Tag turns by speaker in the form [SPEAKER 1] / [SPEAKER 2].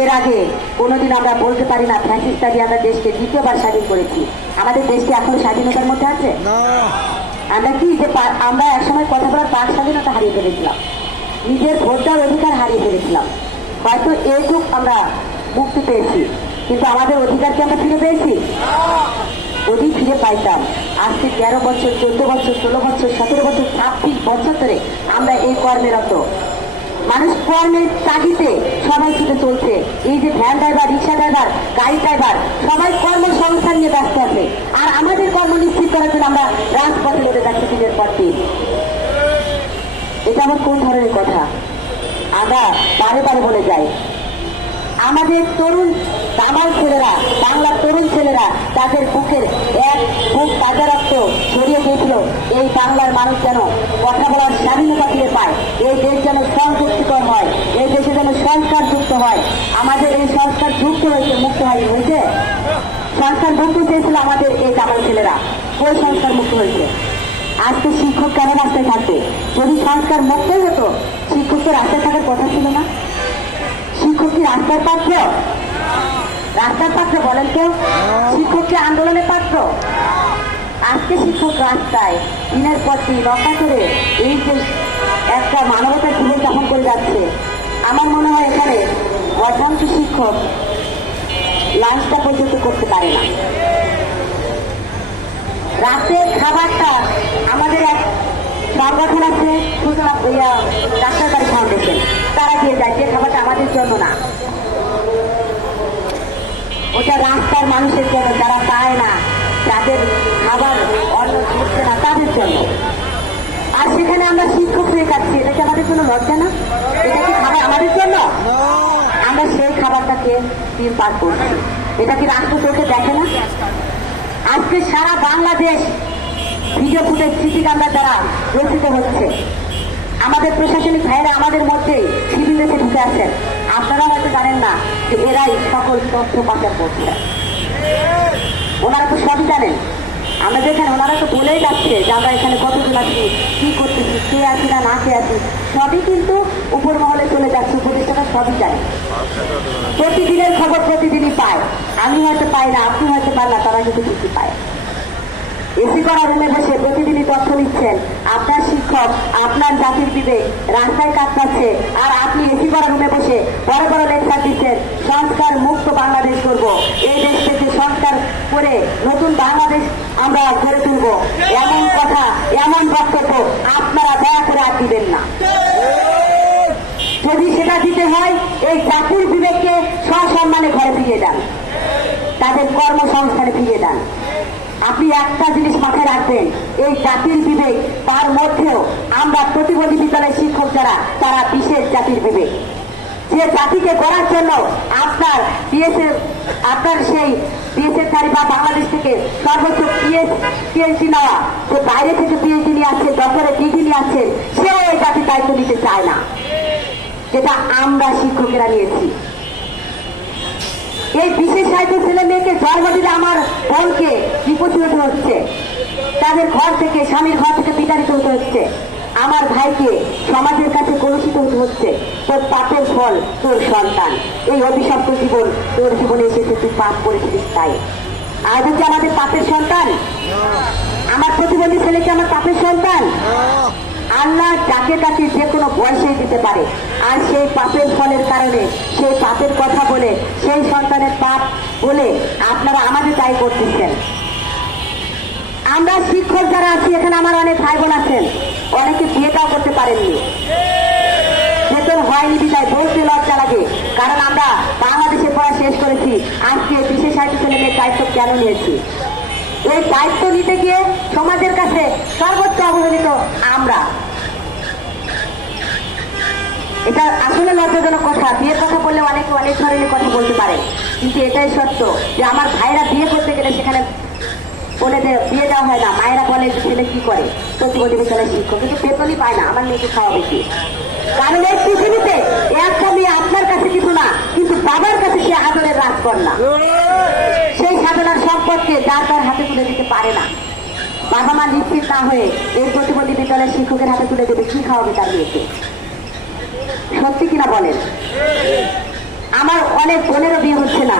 [SPEAKER 1] এর আগে কোনোদিন আমরা বলতে পারি না ফ্যাসিস্টারি আমরা দেশকে দ্বিতীয়বার স্বাধীন করেছি। আমাদের দেশকে এখন স্বাধীনতার মধ্যে আছে? আমরা কি যে আমরা একসময় কথা বলার পাক স্বাধীনতা হারিয়ে ফেলেছিলাম। নিজের ভোট দেওয়ার অধিকার হারিয়ে ফেলেছিলাম। হয়তো এইটুক আমরা মুক্তি পেয়েছি কিন্তু আমাদের অধিকার কি আমরা ফিরে পেয়েছি? যদি ফিরে পাইতাম। আজকে তেরো বছর চোদ্দ বছর ষোলো বছর সতেরো বছর ছাব্বিশ বছর ধরে আমরা এই কর্মেরত মানুষ কর্মের তাগিতে সবাই ছুটে চলছে। এই যে ভ্যান ড্রাইভার, রিক্সা ড্রাইভার, গাড়ি ড্রাইভার, সবাই কর্মসংস্থান নিয়ে ব্যস্ত আছে। আর আমাদের কর্ম নিশ্চিত করার জন্য আমরা রাজপথে লেগে যাচ্ছি দিনের পর দিন। এটা আমার কোন ধরনের কথা? আমরা বারে বারে বলে যাই আমাদের তরুণ আমার ছেলেরা, বাংলার তরুণ ছেলেরা তাদের বুকের এক বুক তাজা রক্ত ছড়িয়ে দিয়েছিল। এই বাংলার মানুষ যেন কথা বলার স্বাধীনতা ফিরে পায় এই দেশ যেন সংযুক্তিকর হয় এই দেশে যেন সংস্কার যুক্ত হয় আমাদের এই সংস্কার যুক্ত হয়েছে মুক্ত হয় হয়েছে সংস্কার চেয়েছিল আমাদের এই আমার ছেলেরা। ওই সংস্কার মুক্ত হয়েছে আজকে শিক্ষক কেন রাস্তায় থাকবে? যদি সংস্কার মুক্তই হতো শিক্ষক তো রাস্তায় থাকার কথা ছিল না? শিক্ষক কি রাস্তার পাত্র? রাস্তার পাত্র বলেন কেউ শিক্ষক কি আন্দোলনের পাত্র? আজকে শিক্ষক রাস্তায় দিনের পর দিন রক্ষা করে এই যে একটা মানবতার জীবন যাপন করে যাচ্ছে। আমার মনে হয় এখানে অধিকাংশ শিক্ষক লাঞ্চটা পর্যন্ত করতে পারে না। রাতের খাবারটা আমাদের এক সংগঠন আছে সুতরাং ডাক্তারবাড়ি ফাউন্ডেশন তারা দিয়ে যায় যে খাবারটা আমাদের জন্য না। ওটা রাস্তার মানুষের জন্য যারা পায় না যাদের খাবার অন্ন জুটছে না তাদের জন্য। আর সেখানে আমরা শিক্ষক হয়ে যাচ্ছি এটা কি আমাদের জন্য লজ্জা না? এটা কি খাবার আমাদের জন্য? আমরা সেই দিন পার করছি। এটা কি রাষ্ট্র চোখে দেখে না? আজকে সারা Bangladesh video footage CC camera দ্বারা রচিত হচ্ছে। আমাদের প্রশাসনিক ভাইরা আমাদের মধ্যে সিভিল দেশে ঢুকে আছেন। আপনারা হয়তো জানেন না যে এরাই সকল তথ্য পাচার করছে। ওনারা তো সবই জানেন। আমরা যেখানে ওনারা তো বলেই যাচ্ছে যে আমরা এখানে কতজন আছি, কি করতেছি, কে আছি না না কে আছি। সবই কিন্তু উপর মহলে চলে যাচ্ছে উপদেষ্টারা সবই জানে। প্রতিদিনের খবর প্রতিদিনই পায়। আমি হয়তো পাই না, আপনি হয়তো পান না, তারা কিন্তু ঠিকই পায় এসি করা রুমে বসে প্রতিদিনই তথ্য নিচ্ছেন। আপনার শিক্ষক, আপনার জাতির বিবেক, রাস্তায় কাটপাচ্ছে আর আপনি এসি করা রুমে বসে বড় বড় লেকচার দিচ্ছেন, সংস্কার মুক্ত বাংলাদেশ করব। এই দেশ থেকে সংস্কার করে নতুন বাংলাদেশ আমরা গড়ে তুলব। এমন কথা, এমন বক্তব্য আপনারা দয়া করে আর দিবেন না। যদি সেটা দিতে হয়, এই জাতির বিবেককে সসম্মানে ঘরে ফিরিয়ে দেন। তাদের কর্মসংস্থানে ফিরিয়ে দেন। আপনি একটা জিনিস মাথায় রাখবেন, এই জাতির বিবেক, তার মধ্যেও আমরা প্রতিবন্ধী বিদ্যালয়ের শিক্ষক যারা, তারা বিশেষ জাতির বিবেক। যে জাতিকে গড়ার জন্য আপনার বিএসএফ, আপনার সেই বিএসএফ কারি বা বাংলাদেশ থেকে সর্বোচ্চ পিএস, পিএইচডি নেওয়া, যে বাইরে থেকে পিএইচডি নিয়ে আসছে ডক্টরের ডিগ্রি নিয়ে আসছে সেও এই জাতির দায়িত্ব নিতে চায় না। যেটা আমরা শিক্ষকেরা নিয়েছি। এই বিশেষ সাহিত্য ছেলে মেয়েকে জন্ম দিলে আমার বোনকে বিপত্তি হচ্ছে। তাদের ঘর থেকে, স্বামীর ঘর থেকে বিতাড়িত হতে হচ্ছে। আমার ভাইকে সমাজের কাছে কলুষিত হতে হচ্ছে। তোর পাপের ফল, তোর সন্তান। এই অভিশপ্ত জীবন, তোর জীবনে এসেছে, তুই পাপ করেছিলিস তাই। আজ হচ্ছে আমাদের পাপের সন্তান? আমার প্রতিবন্ধী ছেলেকে আমার পাপের সন্তান? আল্লাহ যাকে তাকে যে কোনো বয়সেই দিতে পারে। আর সেই পাপের ফলের কারণে, সেই পাপের কথা বলে, সেই সন্তানের পাপ বলে আপনারা আমাদের দায়ী করতেছেন। আমরা শিক্ষক যারা আছি, এখানে আমার অনেক ভাই বোন আছেন। অনেকে বিয়েটাও করতে পারেননি। বেতন হয়নি বিদায়, বলতে লজ্জা লাগে। কারণ আমরা বাংলাদেশে পড়া শেষ করেছি। আজকে বিশেষ সাহিত্য ছেলে মেয়ের দায়িত্ব কেন নিয়েছি? এই দায়িত্ব নিতে গিয়ে সমাজের কাছে সর্বোচ্চ অবহেলিত আমরা। এটা আসলে লজ্জাজনক কথা। বিয়ের কথা বললে অনেকে অনেক ধরনের কথা বলতে পারে। কিন্তু এটাই সত্য যে আমার ভাইরা বিয়ে করতে গেলে সেখানে বলে দে বিয়ে দেওয়া হয় না। মায়েরা বলে যে ছেলে কি করে? প্রতিবন্ধী বিদ্যালয়ের শিক্ষক কিন্তু বেতনই পায় না। আমার মেয়েকে খাওয়া বেশি কারণ এই পৃথিবীতে একটা মেয়ে আপনার কাছে কিছু না, কিন্তু বাবার কাছে সে আদরের রাজকন্যা। সেই সাধনার সম্পদকে যার তার হাতে তুলে দিতে পারে না। বাবা মা নিশ্চিত না হয়ে এই প্রতিবন্ধী বিদ্যালয়ের শিক্ষকের হাতে তুলে দেবে, কি খাওয়াবে তার মেয়েকে? সত্যি কিনা বলেন? আমার অনেক বোনেরও বিয়ে হচ্ছে না।